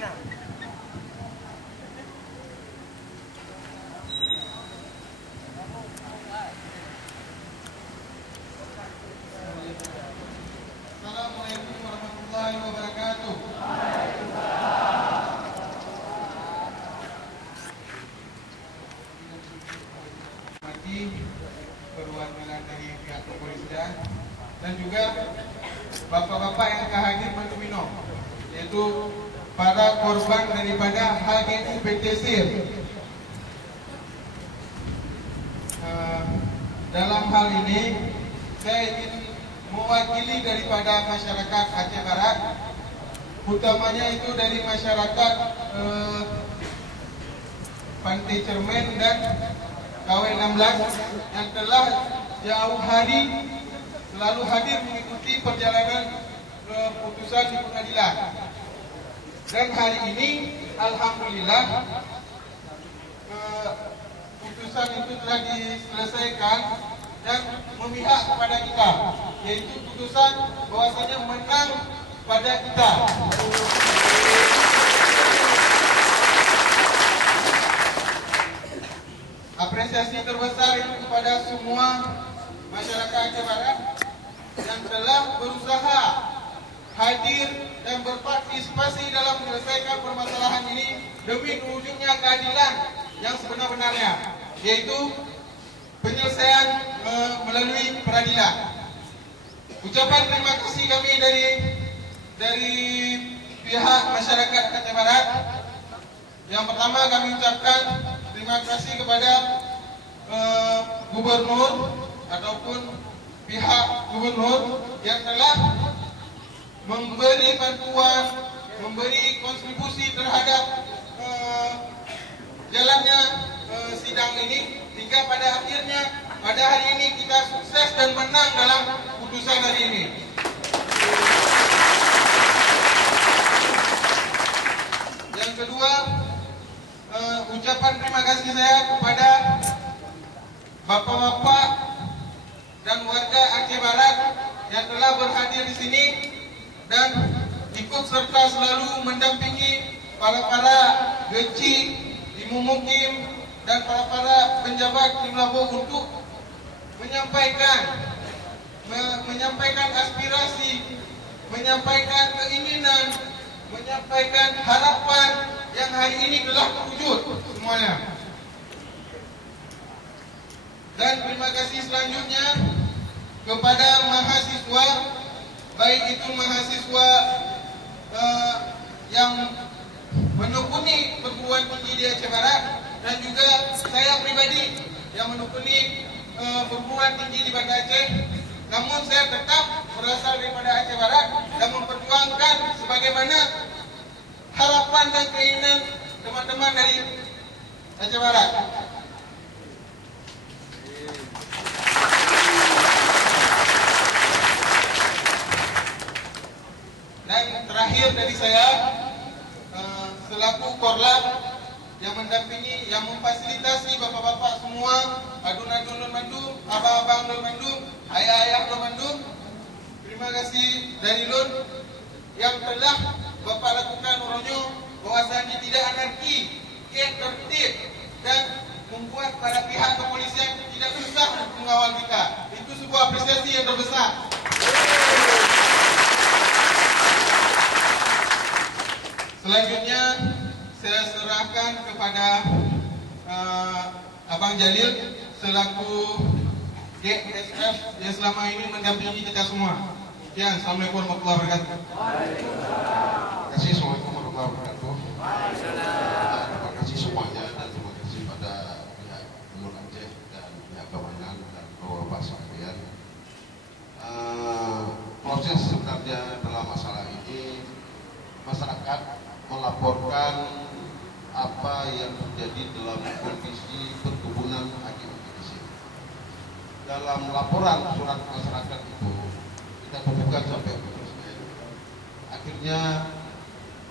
Assalamualaikum warahmatullahi wabarakatuh. Perwakilan dari pihak kepolisian dan juga bapak-bapak yang hadir menumino, yaitu para korban daripada HGU PT SIR. Dalam hal ini saya ingin mewakili daripada masyarakat Aceh Barat, utamanya itu dari masyarakat Pantai Cermen dan KW16 yang telah jauh hari selalu hadir mengikuti perjalanan putusan di pengadilan. Dan hari ini alhamdulillah putusan itu telah diselesaikan dan memihak kepada kita, yaitu putusan bahwasanya menang pada kita. Apresiasi terbesar itu kepada semua masyarakat Aceh Barat yang telah berusaha hadir dan berpartisipasi dalam menyelesaikan permasalahan ini demi wujudnya keadilan yang sebenar-benarnya, yaitu penyelesaian melalui peradilan. Ucapan terima kasih kami dari pihak masyarakat Aceh Barat. Yang pertama kami ucapkan terima kasih kepada gubernur ataupun pihak gubernur yang telah memberi bantuan, memberi kontribusi terhadap jalannya sidang ini, hingga pada akhirnya pada hari ini kita sukses dan menang dalam putusan hari ini. Yang kedua, ucapan terima kasih saya kepada bapak-bapak dan warga Aceh Barat yang telah berhadir di sini dan ikut serta selalu mendampingi para geci, ibu mukim dan para penjabat di Melabuh untuk menyampaikan aspirasi, menyampaikan keinginan, menyampaikan harapan yang hari ini telah terwujud semuanya. Dan terima kasih selanjutnya kepada mahasiswa, baik itu mahasiswa yang menekuni perguruan tinggi di Aceh Barat dan juga saya pribadi yang menekuni perguruan tinggi di Banda Aceh. Namun saya tetap berasal daripada Aceh Barat dan memperjuangkan sebagaimana harapan dan keinginan teman-teman dari Aceh Barat. Dan terakhir dari saya, selaku Korlap yang mendampingi, yang memfasilitasi bapak-bapak semua, adun-adun Lon Bandung, abang-abang Lon Bandung, ayah-ayah Lon Bandung, terima kasih dari Lon yang telah Bapak lakukan uronyo bahwasanya tidak anarki, tertib dan membuat para pihak kepolisian tidak susah untuk mengawal kita. Itu sebuah apresiasi yang terbesar. Selanjutnya saya serahkan kepada Abang Jalil selaku GSF yang selama ini mendampingi kita semua. Sekian, Assalamualaikum warahmatullahi wabarakatuh. Terima kasih, Assalamualaikum warahmatullahi wabarakatuh. Terima kasih semuanya dan terima kasih pada pihak Gubernur Aceh dan pihak keamanan dan bapak sekalian. Proses sebenarnya dalam masalah ini masyarakat melaporkan apa yang terjadi dalam kondisi perkebunan HGU PT SIR. Dalam laporan surat masyarakat itu kita bubuhkan sampai ke Presiden. Akhirnya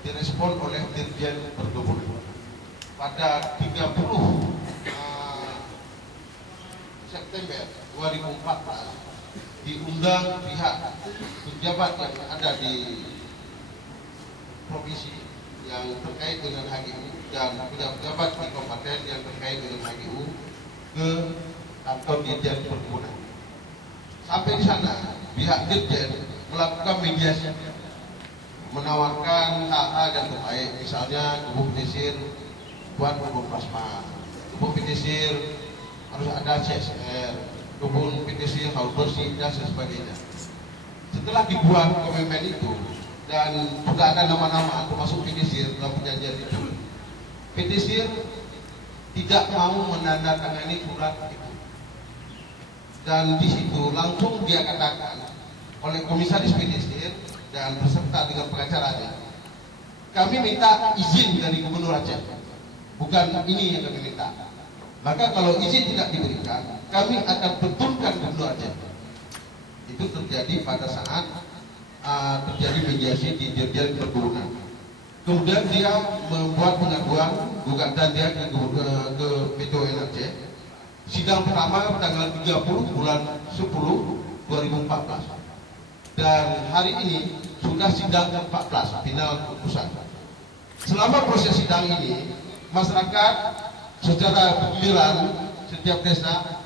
direspon oleh Dirjen Perkebunan. Pada 30 September 2014 diundang pihak pejabat yang ada di provinsi yang terkait dengan HGU dan pejabat di kabupaten yang terkait dengan HGU ke kantor Dirjen Perkebunan. Sampai di sana, pihak Dirjen melakukan mediasi, menawarkan hal-hal yang terbaik, misalnya kebun pesisir buat kebun plasma, kebun pesisir harus ada CSR, kebun pesisir harus bersih dan sebagainya. Setelah dibuat komitmen itu dan sudah ada nama-nama termasuk pesisir dalam perjanjian itu, pesisir tidak mau menandatangani surat itu. Dan di situ langsung dia katakan oleh komisaris pesisir dan beserta dengan pengacaranya, kami minta izin dari Gubernur Aceh, bukan ini yang kami minta. Maka kalau izin tidak diberikan, kami akan betulkan Gubernur Aceh. Itu terjadi pada saat terjadi mediasi di Dirjen Perkebunan. Kemudian dia membuat pengaduan gugatan dia ke PT UN Aceh. Sidang pertama tanggal 30 bulan 10 2014. Dan hari ini sudah sidang ke-14, final putusan. Selama proses sidang ini, masyarakat secara bergiliran setiap desa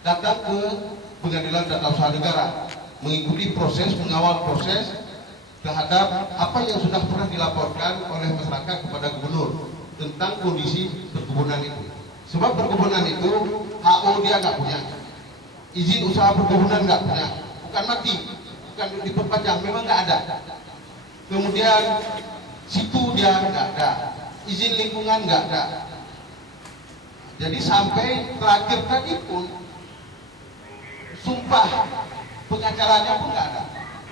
datang ke Pengadilan Tata Usaha Negara, mengikuti proses, mengawal proses terhadap apa yang sudah pernah dilaporkan oleh masyarakat kepada gubernur tentang kondisi perkebunan itu. Sebab perkebunan itu HO dia nggak punya, izin usaha perkebunan nggak punya, bukan mati, bukan diperpanjang, memang nggak ada. Kemudian situ dia nggak ada, izin lingkungan nggak ada. Jadi sampai terakhir tadi pun sumpah pengacaranya pun nggak ada,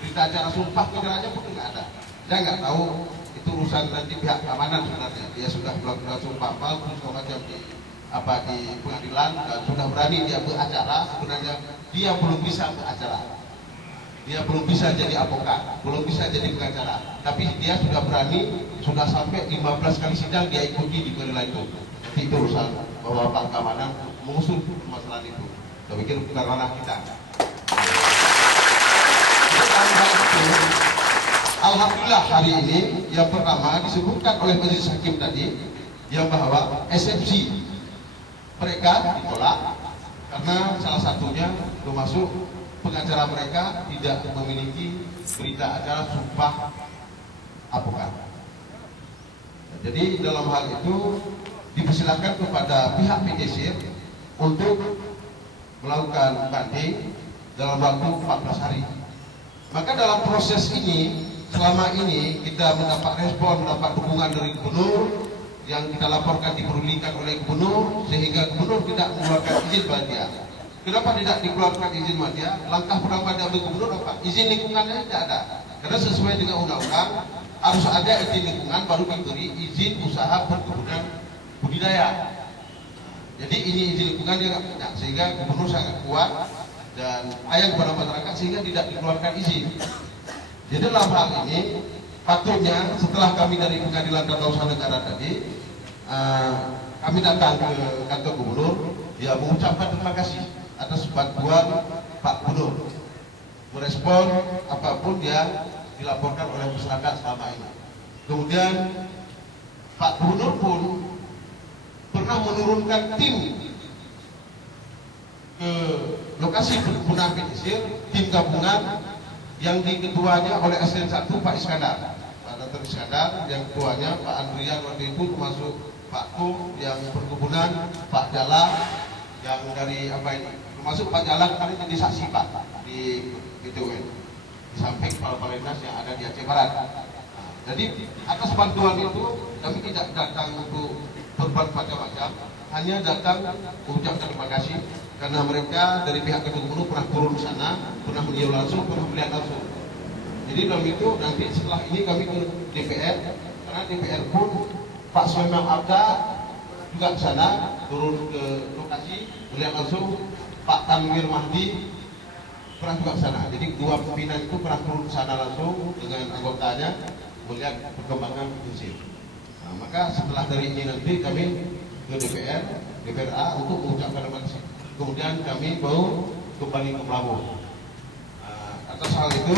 berita acara sumpah pengacaranya pun nggak ada. Dia nggak tahu itu urusan nanti pihak keamanan sebenarnya. Dia sudah melakukan sumpah palsu semacam di pengadilan dan sudah berani dia beracara. Sebenarnya dia belum bisa beracara, dia belum bisa jadi advokat, belum bisa jadi pengacara, tapi dia sudah berani, sudah sampai 15 kali sidang dia ikuti di pengadilan itu. Jadi itu urusan bahwa Pak Keamanan mengusut masalah itu. Saya pikir bukan ranah kita. Alhamdulillah hari ini yang pertama disebutkan oleh majelis hakim tadi yang bahwa eksepsi mereka ditolak karena salah satunya termasuk pengacara mereka tidak memiliki berita acara sumpah advokat. Jadi dalam hal itu dipersilakan kepada pihak pesisir untuk melakukan banding dalam waktu 14 hari. Maka dalam proses ini, selama ini kita mendapat respon, mendapat dukungan dari gubernur yang kita laporkan diperulikan oleh gubernur, sehingga gubernur tidak mengeluarkan izin bagi dia. Kenapa tidak dikeluarkan izin bagi dia? Langkah pertama dari gubernur apa? Izin lingkungannya tidak ada. Karena sesuai dengan undang-undang harus ada izin lingkungan baru diberi izin usaha perkebunan budidaya. Jadi ini izin lingkungan dia nggak punya, sehingga gubernur sangat kuat dan ayat kepada masyarakat sehingga tidak dikeluarkan izin. Jadi dalam hal ini patutnya setelah kami dari Pengadilan Tata Usaha Negara tadi kami datang ke kantor gubernur, dia mengucapkan terima kasih atas bantuan Pak Gubernur merespon apapun dia dilaporkan oleh masyarakat selama ini. Kemudian Pak Gubernur pun pernah menurunkan tim ke lokasi perkebunan pesisir, tim gabungan yang diketuanya oleh Asisten 1 Pak Iskandar, Pak Dr. Iskandar, yang ketuanya Pak Andrian waktu itu, termasuk Pak Kum yang perkebunan, Pak Jala yang dari apa ini, termasuk Pak Jala kemarin jadi saksi Pak di PTUN, di samping kepala dinas yang ada di Aceh Barat. Nah, jadi atas bantuan itu kami tidak datang untuk berbuat macam-macam, hanya datang mengucapkan terima kasih karena mereka dari pihak Ketua Gubernur pernah turun ke sana, pernah meninjau langsung, pernah melihat langsung. Jadi dalam itu nanti setelah ini kami ke DPR, karena DPR pun Pak Soemang Abda juga ke sana, turun ke lokasi, melihat langsung. Pak Tanwir Mahdi pernah juga ke sana. Jadi dua pimpinan itu pernah turun ke sana langsung dengan anggotanya melihat perkembangan pesisir. Nah, maka setelah dari ini nanti kami ke DPR A untuk mengucapkan terima kasih. Kemudian kami mau kembali ke Melabuh. Atas hal itu,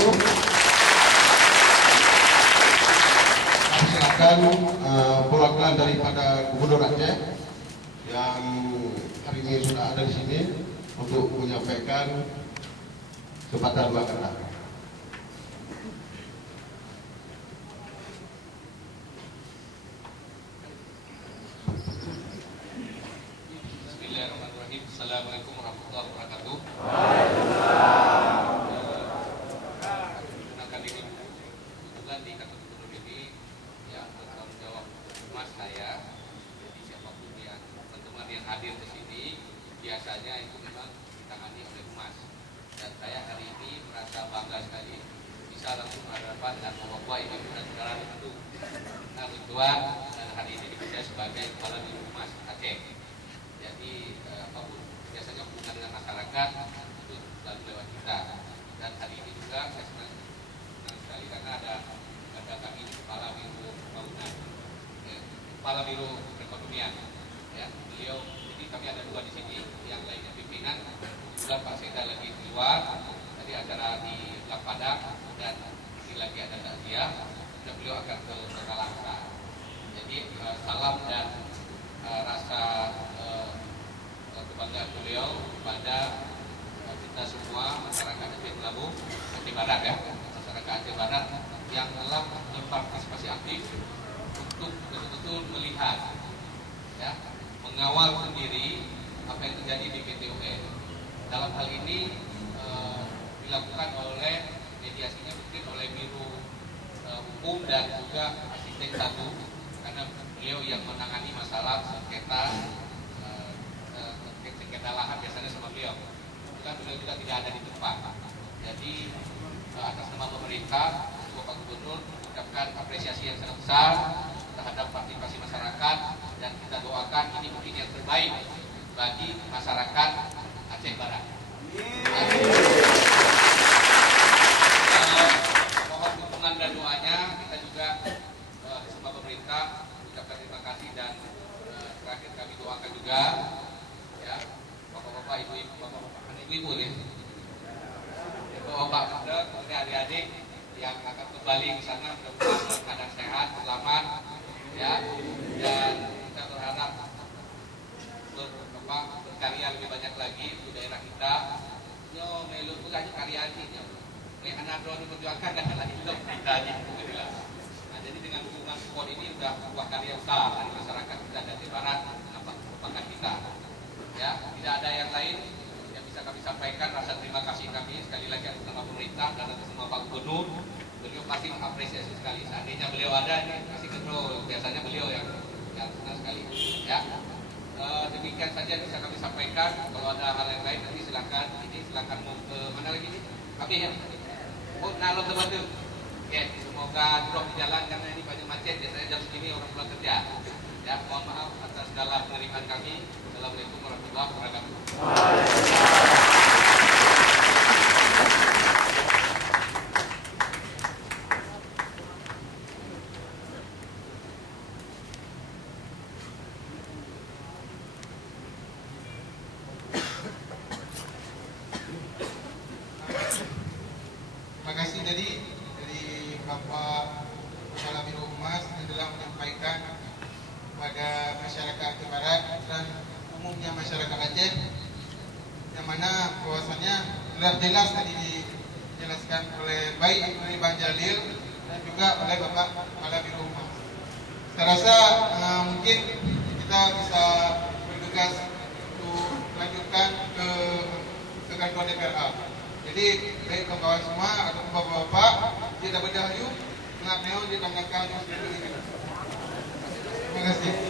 kami silakan persilakan perwakilan daripada Gubernur Aceh yang hari ini sudah ada di sini untuk menyampaikan sepatah dua kata. Bismillahirrahmanirrahim. Assalamualaikum warahmatullahi wabarakatuh. Gunakan ini kebetulan di kantor gubernur ini yang bertanggung jawab mas saya. Jadi siapapun yang teman-teman yang hadir di sini biasanya itu memang ditangani oleh humas. Dan saya hari ini merasa bangga sekali bisa langsung berhadapan dengan bapak-bapak ibu dan saudara itu. Nah, kebetulan hari ini dipercaya sebagai kepala biro humas Aceh. Jadi apapun biasanya hubungan dengan masyarakat itu selalu lewat kita. Dan hari ini juga saya senang sekali karena ada kami kepala biro pembangunan, kepala biro perekonomian. Ya, beliau jadi kami ada dua di sini, yang lainnya pimpinan. Kebetulan Pak Seda lagi di luar, tadi acara di Belak Padang dan ini lagi ada takziah. Dan beliau akan ke Kota Langsa. Jadi salam dan rasa kebanggaan beliau kepada kita semua masyarakat Aceh Labuh, Aceh Barat ya, masyarakat Aceh Barat yang telah berpartisipasi aktif untuk betul-betul melihat, ya, mengawal sendiri apa yang terjadi di PTUN. Dalam hal ini dilakukan oleh mediasinya mungkin oleh Biro Hukum dan juga asisten satu, karena beliau yang menangani masalah sengketa lahan biasanya sama beliau. Bukan beliau juga tidak ada di tempat. Jadi atas nama pemerintah, Bapak Gubernur mengucapkan apresiasi yang sangat besar terhadap partisipasi masyarakat dan kita doakan ini mungkin yang terbaik bagi masyarakat Aceh Barat. Mohon dukungan dan doanya. Kita juga bersama pemerintah mengucapkan terima kasih dan terakhir kami doakan juga ya bapak-bapak, ibu-ibu, bapak-bapak, ibu-ibu nih, bapak muda, kemudian adik-adik yang akan kembali ke sana mudah-mudahan dalam keadaan sehat, selamat, ya, dan kita berharap berkarya lebih banyak lagi untuk daerah kita. Yo melu pun aja karya ini, ini anak doa diperjuangkan dan lagi juga kita di Alhamdulillah. Nah, jadi dengan dukungan support ini sudah sebuah karya usaha dari masyarakat kita dan di barat merupakan kita. Ya, tidak ada yang lain yang bisa kami sampaikan. Rasa terima kasih kami sekali lagi atas nama pemerintah dan atas nama Pak Gubernur. Beliau pasti mengapresiasi sekali. Seandainya beliau ada, nih kasih kontrol. Biasanya beliau yang senang sekali. Ya, demikian saja yang bisa kami sampaikan. Kalau ada hal yang lain nanti silakan. Ini silakan mau ke mana lagi nih? Kami ya. Oh, nalo teman tuh. Oke, semoga drop di jalan karena ini banyak macet. Biasanya jam segini orang pulang kerja. Ya, mohon maaf atas segala penerimaan kami. Assalamualaikum warahmatullahi wabarakatuh. Terima kasih dari Bapak Kepala Biro Humas yang telah menyampaikan kepada masyarakat Aceh Barat dan umumnya masyarakat Aceh, yang mana bahwasannya sudah jelas tadi dijelaskan baik oleh Bang Jalil dan juga oleh Bapak Kepala Biro Humas. Saya rasa mungkin kita bisa bergegas untuk melanjutkan ke kantor DPRA. Jadi baik kawan-kawan semua atau bapak-bapak, kita berdahulu mengambil di tanggal kasus ini. Terima kasih.